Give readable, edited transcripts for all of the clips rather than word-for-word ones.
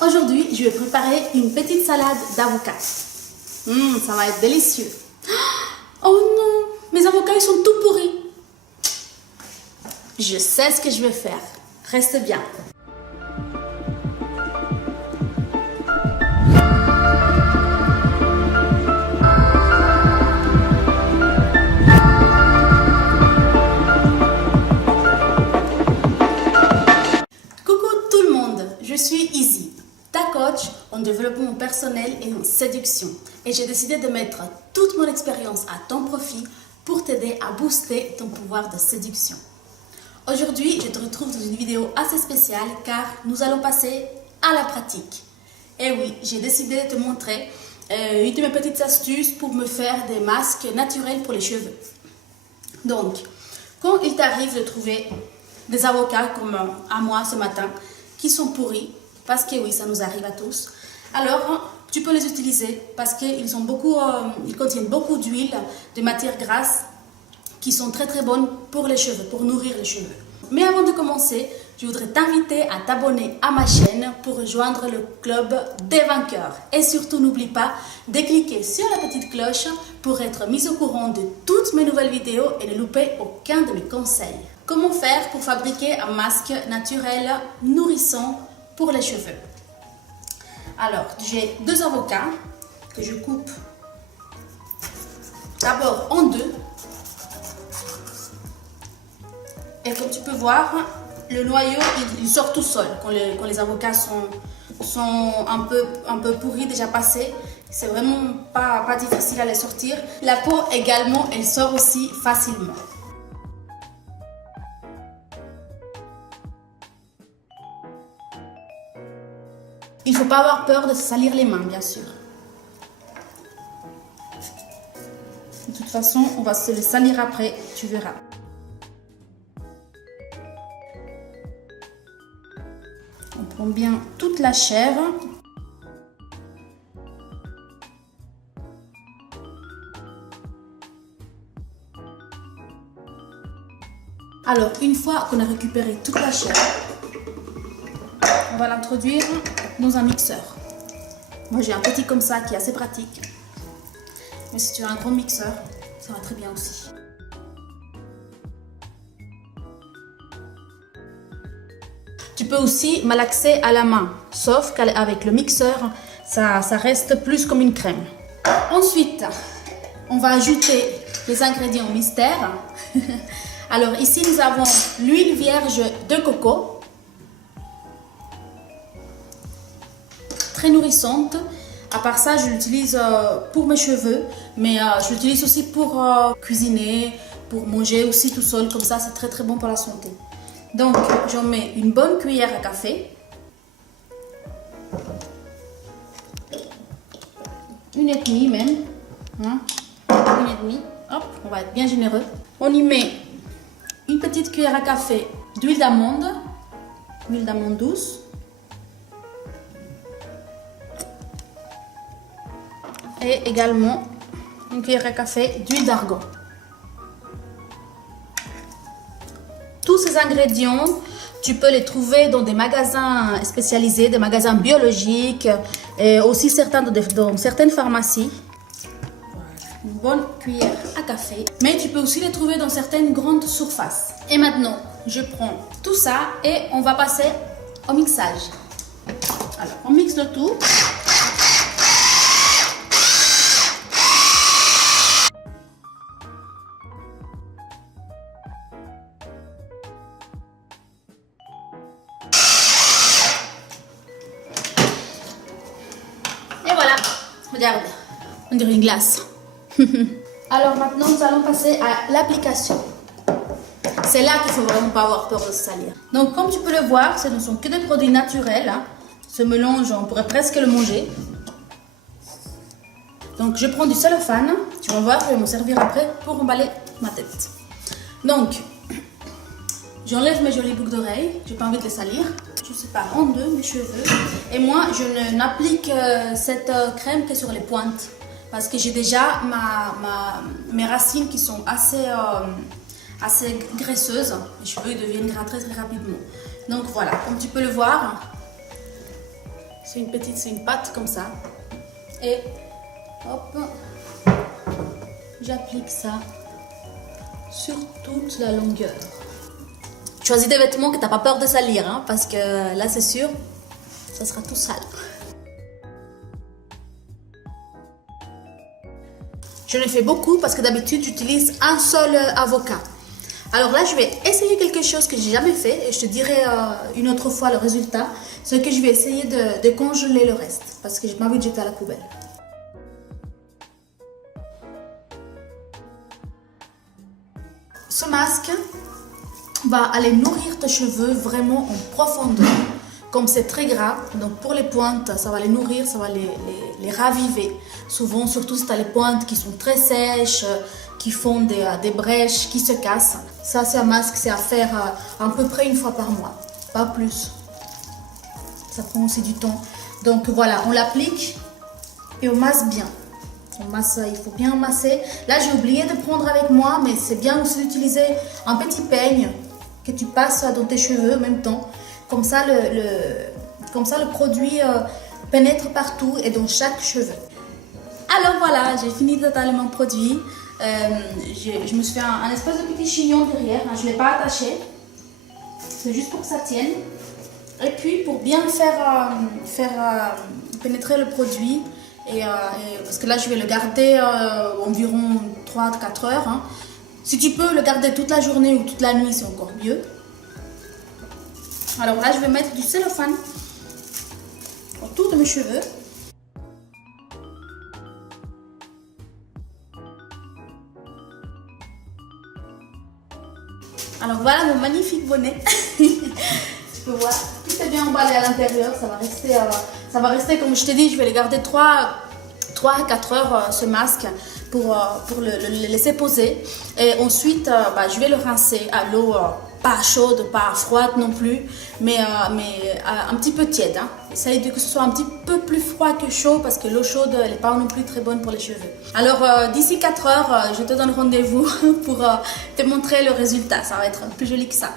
Aujourd'hui, je vais préparer une petite salade d'avocats. Ça va être délicieux. Oh non, mes avocats ils sont tout pourris. Je sais ce que je vais faire. Reste bien. Je suis Izzy, ta coach en développement personnel et en séduction. Et j'ai décidé de mettre toute mon expérience à ton profit pour t'aider à booster ton pouvoir de séduction. Aujourd'hui, je te retrouve dans une vidéo assez spéciale car nous allons passer à la pratique. Et oui, j'ai décidé de te montrer une de mes petites astuces pour me faire des masques naturels pour les cheveux. Donc, quand il t'arrive de trouver des avocats comme à moi ce matin, qui sont pourris, parce que oui, ça nous arrive à tous. Alors, tu peux les utiliser parce qu'ils ils contiennent beaucoup d'huile, de matières grasses qui sont très très bonnes pour les cheveux, pour nourrir les cheveux. Mais avant de commencer, je voudrais t'inviter à t'abonner à ma chaîne pour rejoindre le club des vainqueurs. Et surtout, n'oublie pas de cliquer sur la petite cloche pour être mis au courant de toutes mes nouvelles vidéos et ne louper aucun de mes conseils. Comment faire pour fabriquer un masque naturel nourrissant pour les cheveux? Alors, j'ai 2 avocats que je coupe d'abord en 2. Et comme tu peux voir, le noyau il sort tout seul quand les avocats sont un peu pourris, déjà passés. C'est vraiment pas difficile à les sortir. La peau également, elle sort aussi facilement. Il ne faut pas avoir peur de se salir les mains, bien sûr. De toute façon, on va se les salir après, tu verras. On prend bien toute la chair. Alors, une fois qu'on a récupéré toute la chair, on va l'introduire dans un mixeur. Moi, j'ai un petit comme ça qui est assez pratique. Mais si tu as un grand mixeur, ça va très bien aussi. Tu peux aussi malaxer à la main, sauf qu'avec le mixeur, ça reste plus comme une crème. Ensuite, on va ajouter les ingrédients mystères. Alors ici, nous avons l'huile vierge de coco. Très nourrissante. À part ça, je l'utilise pour mes cheveux, mais je l'utilise aussi pour cuisiner, pour manger aussi tout seul, comme ça c'est très très bon pour la santé. Donc j'en mets une bonne cuillère à café, 1,5 même, hein? 1,5. Hop, on va être bien généreux. On y met une petite cuillère à café d'huile d'amande douce. Et également une cuillère à café d'huile d'argan. Tous ces ingrédients, tu peux les trouver dans des magasins spécialisés, des magasins biologiques et aussi dans certaines pharmacies. Une bonne cuillère à café. Mais tu peux aussi les trouver dans certaines grandes surfaces. Et maintenant, je prends tout ça et on va passer au mixage. Alors, on mixe le tout. Regarde, on dirait une glace. Alors maintenant, nous allons passer à l'application. C'est là qu'il ne faut vraiment pas avoir peur de se salir. Donc comme tu peux le voir, ce ne sont que des produits naturels. Hein. Ce mélange, on pourrait presque le manger. Donc je prends du cellophane. Tu vas voir, je vais m'en servir après pour emballer ma tête. Donc, j'enlève mes jolies boucles d'oreilles. J'ai pas envie de les salir. Je sépare en 2 mes cheveux. Et moi, je n'applique cette crème que sur les pointes. Parce que j'ai déjà mes racines qui sont assez graisseuses. Les cheveux deviennent gras très très rapidement. Donc voilà, comme tu peux le voir, C'est une pâte comme ça. Et hop, j'applique ça sur toute la longueur. Choisis des vêtements que tu n'as pas peur de salir, hein, parce que là c'est sûr, ça sera tout sale. Je l'ai fait beaucoup parce que d'habitude j'utilise un seul avocat. Alors là je vais essayer quelque chose que j'ai jamais fait et je te dirai une autre fois le résultat. C'est que je vais essayer de congeler le reste parce que j'ai pas envie de jeter à la poubelle. Ce masque va aller nourrir tes cheveux vraiment en profondeur. Comme c'est très gras, donc pour les pointes, ça va les nourrir, ça va les raviver. Souvent, surtout si tu as les pointes qui sont très sèches, qui font des brèches, qui se cassent. Ça, c'est un masque, c'est à faire à peu près une fois par mois, pas plus. Ça prend aussi du temps. Donc voilà, on l'applique et on masse bien. Il faut bien masser. Là, j'ai oublié de prendre avec moi, mais c'est bien aussi d'utiliser un petit peigne que tu passes dans tes cheveux en même temps. Comme ça, le produit pénètre partout et dans chaque cheveu. Alors voilà, j'ai fini totalement mon produit. Je me suis fait un espèce de petit chignon derrière. Je ne l'ai pas attaché. C'est juste pour que ça tienne. Et puis, pour bien faire pénétrer le produit, parce que là je vais le garder environ 3-4 heures. Hein. Si tu peux le garder toute la journée ou toute la nuit, c'est encore mieux. Alors là je vais mettre du cellophane autour de mes cheveux. Alors voilà mon magnifique bonnet. Tu peux voir, tout est bien emballé à l'intérieur, ça va rester comme je t'ai dit, je vais le garder 3 à 4 heures ce masque pour le laisser poser. Et ensuite, je vais le rincer à l'eau pas chaude, pas froide non plus, mais un petit peu tiède. Hein. Essaye que ce soit un petit peu plus froid que chaud parce que l'eau chaude, elle n'est pas non plus très bonne pour les cheveux. Alors d'ici 4 heures, je te donne rendez-vous pour te montrer le résultat. Ça va être plus joli que ça.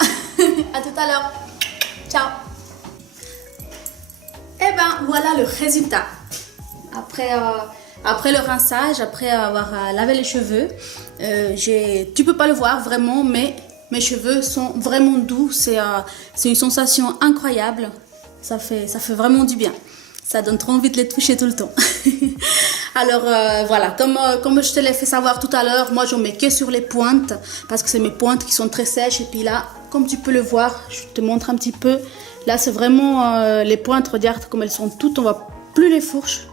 À tout à l'heure. Ciao. Et ben voilà le résultat. Après le rinçage, après avoir lavé les cheveux, tu peux pas le voir vraiment, mais mes cheveux sont vraiment doux. C'est une sensation incroyable. Ça fait vraiment du bien. Ça donne trop envie de les toucher tout le temps. Alors voilà, comme je te l'ai fait savoir tout à l'heure, moi je mets que sur les pointes parce que c'est mes pointes qui sont très sèches. Et puis là, comme tu peux le voir, je te montre un petit peu. Là, c'est vraiment les pointes, regarde comme elles sont toutes, on voit plus les fourches.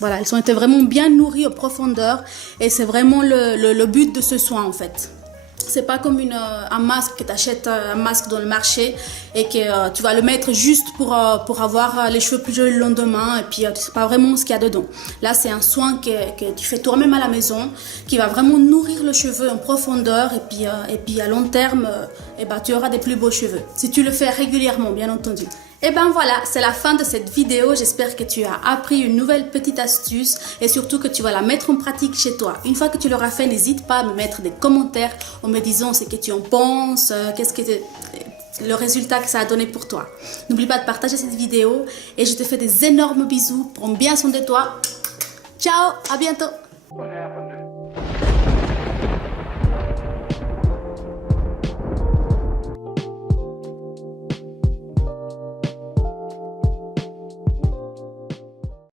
Voilà, elles ont été vraiment bien nourries en profondeur et c'est vraiment le but de ce soin en fait. C'est pas comme un masque que tu achètes un masque dans le marché et que tu vas le mettre juste pour avoir les cheveux plus jolis le lendemain et puis tu sais pas vraiment ce qu'il y a dedans. Là, c'est un soin que tu fais toi-même à la maison qui va vraiment nourrir le cheveu en profondeur et puis à long terme, tu auras des plus beaux cheveux. Si tu le fais régulièrement, bien entendu. Et ben voilà, c'est la fin de cette vidéo. J'espère que tu as appris une nouvelle petite astuce et surtout que tu vas la mettre en pratique chez toi. Une fois que tu l'auras fait, n'hésite pas à me mettre des commentaires en me disant ce que tu en penses, le résultat que ça a donné pour toi. N'oublie pas de partager cette vidéo et je te fais des énormes bisous. Prends bien soin de toi. Ciao, à bientôt.